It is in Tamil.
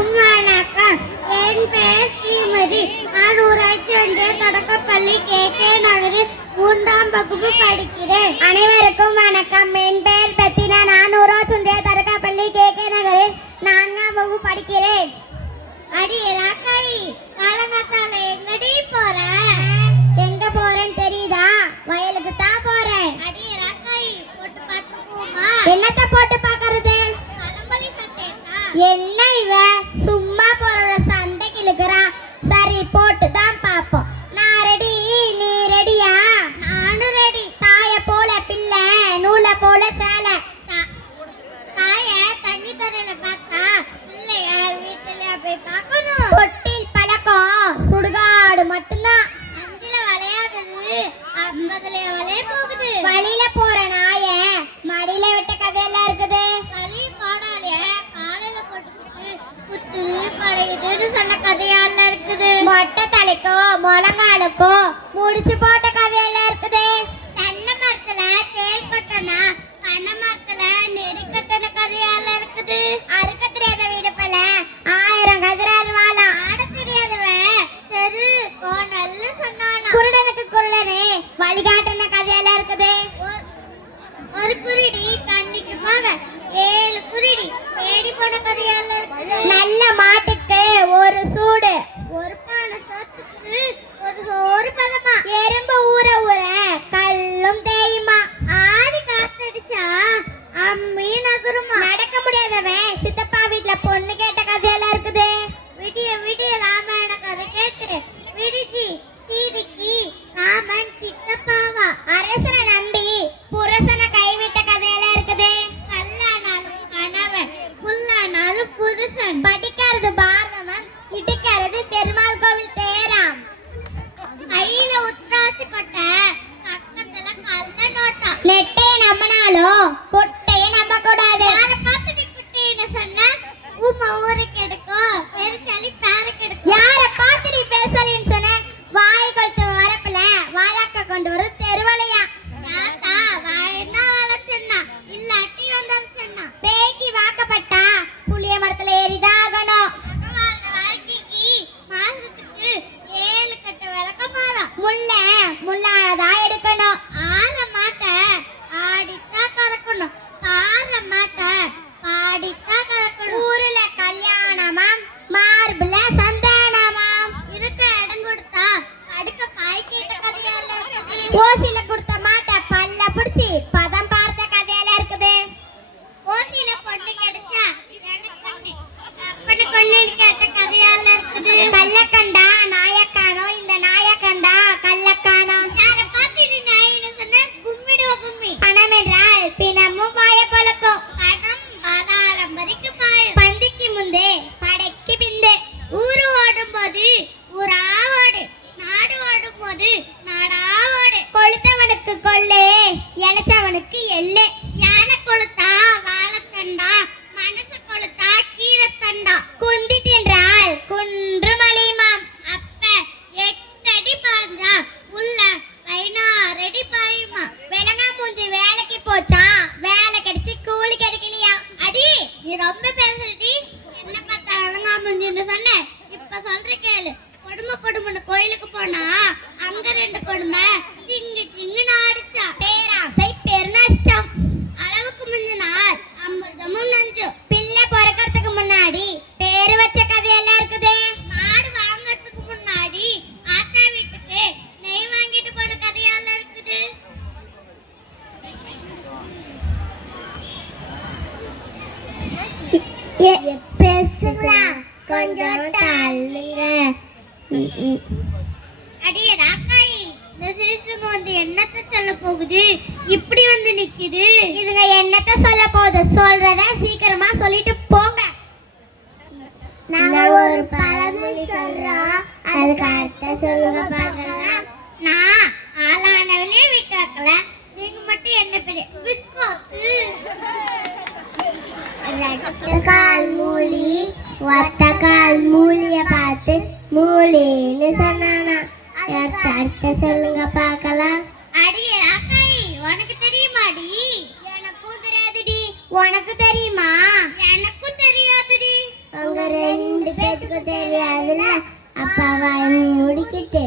அனைவருக்கும் வணக்கம். என் பெயர் ஸ்ரீமதி. நான் ஊராட்சி ஒன்றிய தொடக்கப்பள்ளி KK நகரில் 3ஆம் வகுப்பு படிக்கிறேன். அனைவருக்கும் வணக்கம். என் பெயர் பெத்தினா. நான் ஊராட்சி ஒன்றிய தொடக்கப்பள்ளி KK நகரில் 4ஆம் வகுப்பு படிக்கிறேன். அடி ராக்காயி, காலங்காத்தால எங்கடி போற? எங்க போறேன்னு தெரியுதா? வயலுக்கு தான் போறேன். அடி ராக்காயி, போட்டு பார்த்துக்குவோமா? என்னத்த போட்டு பார்க்கறது? கலம்பலி சட்டையா? என்ன இவ சும்மா போற சண்டைக்கு இழுக்கிறா? சரி, போட்டு தான் பார்ப்போம். நான் ரெடி, நீ ரெடியா? நானும் ரெடி. தாய போல பிள்ளை, நூல போல சேலை. தாய தண்ணி தரையில பார்த்தா பிள்ளைய வீட்டுல போய் பார்க்கணும். தொட்டில் பழக்கம் சுடுகாடு மட்டும்தான். 5ல விளையாடுது, 50ல விளைய போகுது. வழியில போற நாய மடியில விட்ட கதையெல்லாம் இருக்குது. களி காணாலிய காலையில போட்டுக்கிட்டு குத்துது கடையுதுன்னு சொன்ன கதையெல்லாம் இருக்குது. மொட்டை தலைக்கோ முழங்காலுக்கோ முடிச்சு போட்ட கதையெல்லாம் இருக்குது. தென்னை மரத்துல தேல் கொட்டனா, பனை மரத்துல நெறி கட்டின கதையெல்லாம் இருக்குது. அறுக்க தெரியாத வீடு போல 1000 கதிரார் வாழலாம். ஆட தெரியாதவன் தெரு கோணல்னு சொன்னானா. குருடனுக்கு குருடனே வழிகாட்டின கதையெல்லாம் இருக்குது. ஒரு குருடி கண்ணிக்கு போக 7 குருடி தேடி போன கதையெல்லாம் இருக்குது. நல்ல மாட்டுக்கு ஒரு சூடு, ஒரு பானை சோத்துக்கு ஒரு சோறு பதமா. எறும்பு ஊற ஊற கல்லும் தேயுமா. ஆடி காத்தடிச்சா அம்மி நகருமா. நடக்க முடியாதவன் சித்தப்பா வீட்டுல பொண்ணு கேட்ட கதையெல்லாம் இருக்குது. விடிய விடிய ராமாயண கதை கேட்டு விடிஜி சீதைக்கு ராமன் சித்தப்பாவா. அரசனை நம்பி புரசனை கைவிட்ட கதையெல்லாம் இருக்குது. கல்லானாலும் கணவன், புல்லானாலும் புருஷன். படிக்கிறது பாரதமம், இடிக்கிறது பெருமாள் கோவில் தேராம். கையில உத்ராட்சி கொட்டை, பக்கத்துல கள்ள நோட்டா. நெட்டைய நம்பினாலும் கொட்டைய நம்ப கூடாது. யாரை பார்த்துட்டு குட்டின்னு சொன்னா உமா ஊருக்கு எடுக்கும், பெருச்சாலி பேருக்கு எடுக்கும். யார பார்த்து நீ பேசலின்னு சொன்ன? வாய் கொளுத்து வரப்புல வாழாக்க கொண்டு வரும் தெருவலையா. தாத்தா வாயினா வளர்ச்சன்னா, இல்லாட்டி வந்தாலும் சொன்னா. பேய்க்கு வாக்கப்பட்டா புளிய மரத்துல ஏறிதான் ஆகணும். வாழ்ற வாழ்க்கைக்கு மாசத்துக்கு 7 கட்ட விளக்கமாறம். முள்ளானதா எடுக்கணும். ஆற மாட்டை ஆடித்தா கலக்கணும், பாற மாட்டை பாடித்தா கலக்கணும். ஊருல கல்யாணமாம், மார்புல சந்தானமாம். இருக்க இடம் கொடுத்தா அடுக்க பாய் கேட்ட கதையெல்லாம் இருக்குது. ஓசில கொடுத்த மாட்ட பல்ல பிடிச்சி பதம் பார்த்த கதையெல்லாம் இருக்குது. ஓசியில பொண்ணு கிடைச்சா எனக்கு பொண்ணு, அப்பனு கொண்டு கேட்ட கதையெல்லாம் இருக்குது. கள்ளக்கண்டா நாயக்கானோ, இந்த நாயக்கண்டா கள்ளக்கானோ. யாரை பார்த்துட்டு நாயின்னு சொன்ன கும்மிடுவ கும்மி. பணம் என்றால் பிணமும் பாய பழக்கம். பணம் பாதாளம் வரைக்கும் பாயும். பந்திக்கு முந்தே படைக்கு பிந்தே. ஊரு ஓடும் போது ஊரா ஓடு, நாடு ஓடும் போது நாடா ஓடு. கொளுத்தவனுக்கு கொள்ளு, இளைச்சவனுக்கு எள்ளு. யானை கொளுத்தா வாழைத்தண்டா, மனசு கொளுத்தா கீழத்தண்டா. குந்தி தின்றால் குன்று மலியுமாம். அப்ப 8 அடி பாஞ்சா உள்ள 16 அடி பாயுமா. விலங்கா மூஞ்சி வேலைக்கு போச்சா, வேலை கிடைச்சு கூலி கிடைக்கலையா. அடி நீ ரொம்ப பேசுறடி. என்ன பார்த்தா அலங்கா முஞ்சின்னு சொன்ன, இப்ப சொல்ற கேளு. கொடுமைன்னு கோயிலுக்கு போனா அங்க 2 கொடுமை சிங்கு சிங்குன்னு ஆடிச்சா. பேராசை பெருநஷ்டம். அளவுக்கு முந்தினார் அமிர்தமும் நஞ்சும். பிள்ளை பிறக்கிறதுக்கு முன்னாடி பேரு வச்ச கதையெல்லாம் இருக்குது. மாடு வாங்கறதுக்கு முன்னாடி ஆத்தா வீட்டுக்கு நெய் வாங்கிட்டு போன கதையெல்லாம் இருக்குது. பேசுறா கொஞ்சம் தள்ளுங்க. அடியே ராக்காயி, இந்த சிறுசுங்க வந்து என்னத்த சொல்ல போகுது? இப்படி வந்து நிக்குது. இதுங்க என்னத்த சொல்ல போகுது? சொல்றத சீக்கிரமா சொல்லிட்டு போங்க. நாங்க ஒரு பழமொழி சொல்றோம், அதுக்கு அர்த்தம் சொல்லுங்க பார்க்கலாம். நான் ஆளானவளே விட்டு வைக்கல, நீங்க மட்டும் என்ன பெரிய பிஸ்கோத்து. ரெட்ட கால் மூலி ஒத்த கால் மூலிய பார்த்து மூலின்னு சொன்னானா. அர்த்தம் சொல்லுங்க பார்க்கலாம். அடியே ராக்காயி, உனக்கு தெரியுமாடி? எனக்கும் தெரியாதுடி. உனக்கு தெரியுமா? எனக்கும் தெரியாதுடி. அங்க 2 ரெண்டு பேத்துக்கும் தெரியாதுல்ல அப்பா வாய் முடிக்கிட்டு